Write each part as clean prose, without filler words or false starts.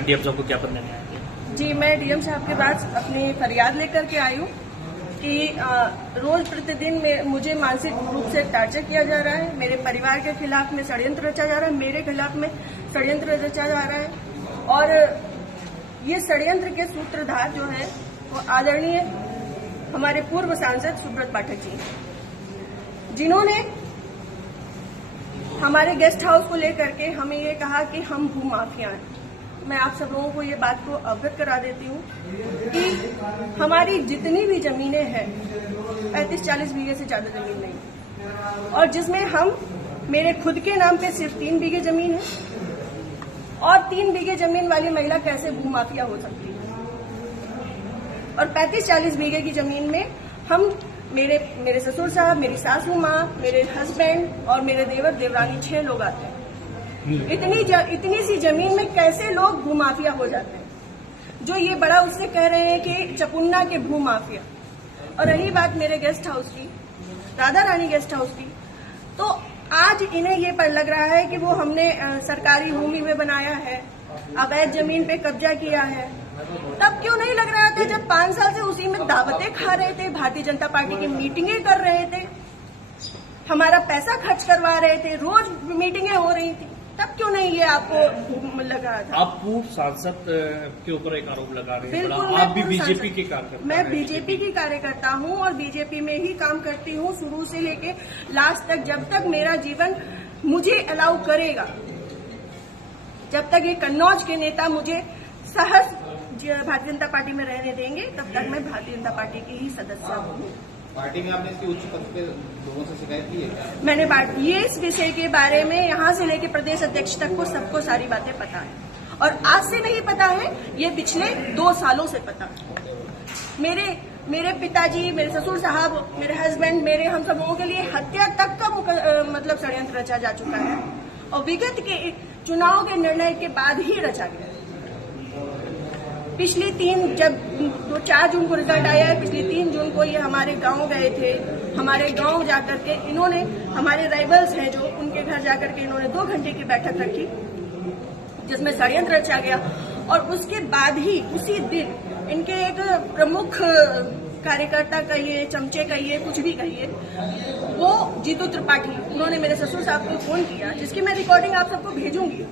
DM साहब को ज्ञापन देने आए थे? जी, मैं डीएम साहब के पास अपनी फरियाद लेकर के आई हूँ कि रोज प्रतिदिन में मुझे मानसिक रूप से टार्चर किया जा रहा है। मेरे परिवार के खिलाफ में षड्यंत्र रचा जा रहा है, मेरे खिलाफ में षड्यंत्र रचा जा रहा है। और ये षड्यंत्र के सूत्रधार जो है वो आदरणीय हमारे पूर्व सांसद सुब्रत पाठक जी, जिन्होंने हमारे गेस्ट हाउस को लेकर के हमें ये कहा कि हम भू माफिया हैं। मैं आप सब लोगों को ये बात को अवगत करा देती हूँ कि हमारी जितनी भी जमीनें हैं 35-40 बीघे से ज्यादा जमीन नहीं, और जिसमें हम मेरे खुद के नाम पे सिर्फ 3 बीघे जमीन है। और 3 बीघे जमीन वाली महिला कैसे भू माफिया हो सकती है? और 35-40 बीघे की जमीन में हम मेरे ससुर साहब, मेरी सासू माँ, मेरे हस्बैंड और मेरे देवर देवरानी 6 लोग आते हैं। इतनी सी जमीन में कैसे लोग भू माफिया हो जाते हैं? जो ये बड़ा उससे कह रहे हैं कि चपुन्ना के भू माफिया। और रही बात मेरे गेस्ट हाउस की, राधा रानी गेस्ट हाउस की, तो आज इन्हें ये पर लग रहा है कि वो हमने सरकारी भूमि में बनाया है, अवैध जमीन पे कब्जा किया है। तब क्यों नहीं लग रहा था जब 5 साल से उसी में दावतें खा रहे थे, भारतीय जनता पार्टी की मीटिंगें कर रहे थे, हमारा पैसा खर्च करवा रहे थे, रोज मीटिंगें हो रही थी? तब क्यों नहीं ये आपको लगा था? आप पूर्व सांसद के ऊपर एक आरोप लगा रहे हैं। बिल्कुल, आप भी बीजेपी के कार्यकर्ता? मैं बीजेपी की कार्यकर्ता हूँ और बीजेपी में ही काम करती हूँ शुरू से लेके लास्ट तक। जब तक मेरा जीवन मुझे अलाउ करेगा, जब तक ये कन्नौज के नेता मुझे सहज भारतीय जनता पार्टी में रहने देंगे, तब तक मैं भारतीय जनता पार्टी की ही सदस्य हूँ। पार्टी में आपने इसकी उच्च पद पे लोगों से शिकायत की है? मैंने ये इस विषय के बारे में यहाँ से लेके प्रदेश अध्यक्ष तक को सबको सारी बातें पता है, और आज से नहीं पता है, ये पिछले 2 सालों से पता है। मेरे पिताजी, मेरे ससुर साहब, मेरे हस्बैंड, हम सब लोगों के लिए हत्या तक का मतलब षड्यंत्र रचा जा चुका है, और विगत के चुनाव के निर्णय के बाद ही रचा गया। पिछली 4 जून को रिजल्ट आया है, पिछली 3 जून को ये हमारे गांव गए थे। हमारे गांव जाकर के इन्होंने, हमारे राइवल्स हैं जो, उनके घर जाकर के इन्होंने 2 घंटे की बैठक रखी जिसमें षड्यंत्र रचा गया। और उसके बाद ही उसी दिन इनके एक प्रमुख कार्यकर्ता कहिए, चमचे कहिए, कुछ भी कहिए, वो जीतू त्रिपाठी, उन्होंने मेरे ससुर साहब को फोन किया, जिसकी मैं रिकॉर्डिंग आप सबको भेजूंगी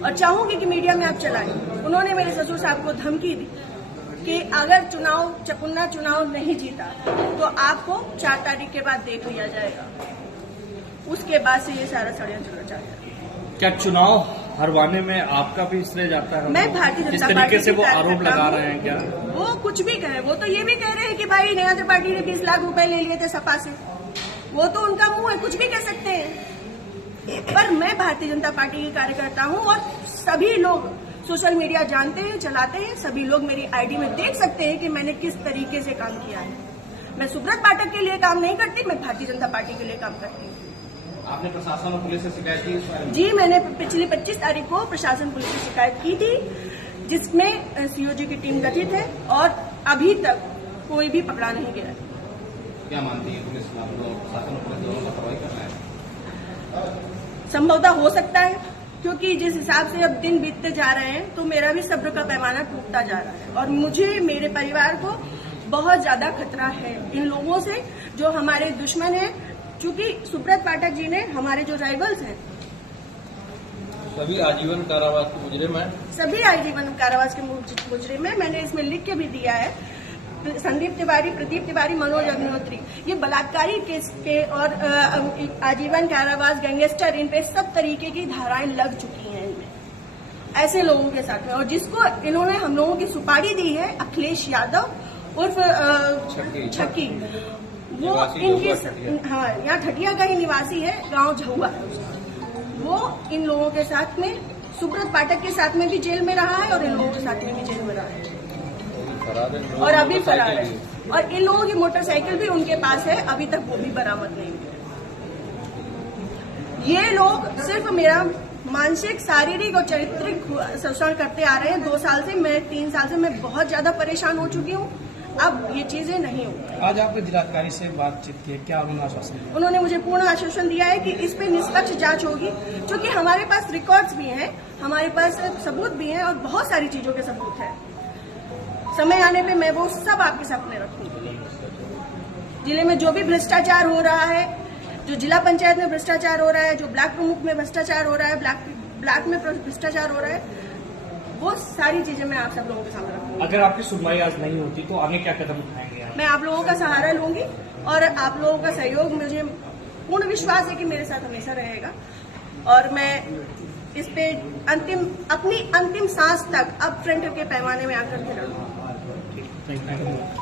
और चाहूंगी कि मीडिया में आप चलाएं। उन्होंने मेरे ससुर साहब को धमकी दी कि अगर चपुन्ना चुनाव नहीं जीता तो आपको 4 तारीख के बाद देख लिया जाएगा। उसके बाद से ये सारा षड्यंत्र रचा गया। क्या चुनाव हरवाने में आपका भी श्रेय जाता है? मैं भारतीय जनता पार्टी तरीके से वो आरोप लगा रहे हैं क्या? वो कुछ भी कहे, वो तो ये भी कह रहे हैं कि भाई नया त्रिपाठी ने 20 लाख रुपए ले लिए थे सपा से। वो तो उनका मुंह है, कुछ भी कह सकते हैं। पर मैं भारतीय जनता पार्टी की कार्यकर्ता हूँ और सभी लोग सोशल मीडिया जानते हैं, चलाते हैं। सभी लोग मेरी आईडी में देख सकते हैं कि मैंने किस तरीके से काम किया है। मैं सुब्रत पाठक के लिए काम नहीं करती, मैं भारतीय जनता पार्टी के लिए काम करती हूँ। आपने प्रशासन और पुलिस से शिकायत की इस बारे में? जी, मैंने पिछली 25 तारीख को प्रशासन पुलिस से शिकायत की थी, जिसमें सीओजी की टीम गठित है और अभी तक कोई भी पकड़ा नहीं गया है। क्या मानती है पुलिस, प्रशासन और पुलिस दोनों लापरवाही कर रहे हैं? संभवतः हो सकता है, क्योंकि जिस हिसाब से अब दिन बीतते जा रहे हैं तो मेरा भी सब्र का पैमाना टूटता जा रहा है और मुझे, मेरे परिवार को बहुत ज्यादा खतरा है इन लोगों से जो हमारे दुश्मन हैं। क्योंकि सुब्रत पाठक जी ने, हमारे जो राइवल्स हैं, सभी आजीवन कारावास के मुजरिम हैं। सभी आजीवन कारावास के मुजरिम हैं। मैंने इसमें लिख के भी दिया है, संदीप तिवारी, प्रदीप तिवारी, मनोज अग्निहोत्री, ये बलात्कारी केस पे और आजीवन कारावास, गैंगस्टर, इन पे सब तरीके की धाराएं लग चुकी हैं इनमें, ऐसे लोगों के साथ में। और जिसको इन्होंने हम लोगों की सुपारी दी है, अखिलेश यादव उर्फ छक्की, वो इनकी, हाँ, यहाँ ठटिया का ही निवासी है, गांव झहुआ है उसका। वो इन लोगों के साथ में, सुब्रत पाठक के साथ में भी जेल में रहा है और इन लोगों के साथ में भी जेल में रहा है और अभी फरार है। और इन लोगों की मोटरसाइकिल भी उनके पास है, अभी तक वो भी बरामद नहीं हुई। ये लोग सिर्फ मेरा मानसिक, शारीरिक और चारित्रिक शोषण करते आ रहे हैं 2 साल से। मैं 3 साल से मैं बहुत ज्यादा परेशान हो चुकी हूँ। अब ये चीजें नहीं होंगी। आज आपने जिलाधिकारी से बातचीत की, क्या उन्होंने आश्वासन दिया? उन्होंने मुझे पूर्ण आश्वासन दिया है कि इस पे निष्पक्ष जांच होगी, क्योंकि हमारे पास रिकॉर्ड्स भी हैं, हमारे पास सबूत भी हैं और बहुत सारी चीजों के सबूत हैं। समय आने पे मैं वो सब आपके सामने रखूंगी। जिले में जो भी भ्रष्टाचार हो रहा है, जो जिला पंचायत में भ्रष्टाचार हो रहा है, जो ब्लॉक प्रमुख में भ्रष्टाचार हो रहा है, ब्लॉक में भ्रष्टाचार हो रहा है, वो सारी चीजें मैं आप सब लोगों के सामने रखूंगी। अगर आपकी सुनवाई आज नहीं होती तो आगे क्या कदम उठाएंगे आप? मैं आप लोगों का सहारा लूंगी और आप लोगों का सहयोग, मुझे पूर्ण विश्वास है कि मेरे साथ हमेशा रहेगा और मैं इस पे अपनी अंतिम सांस तक अब फ्रंट के पैमाने में आकर के लड़ूंगी। Thank you.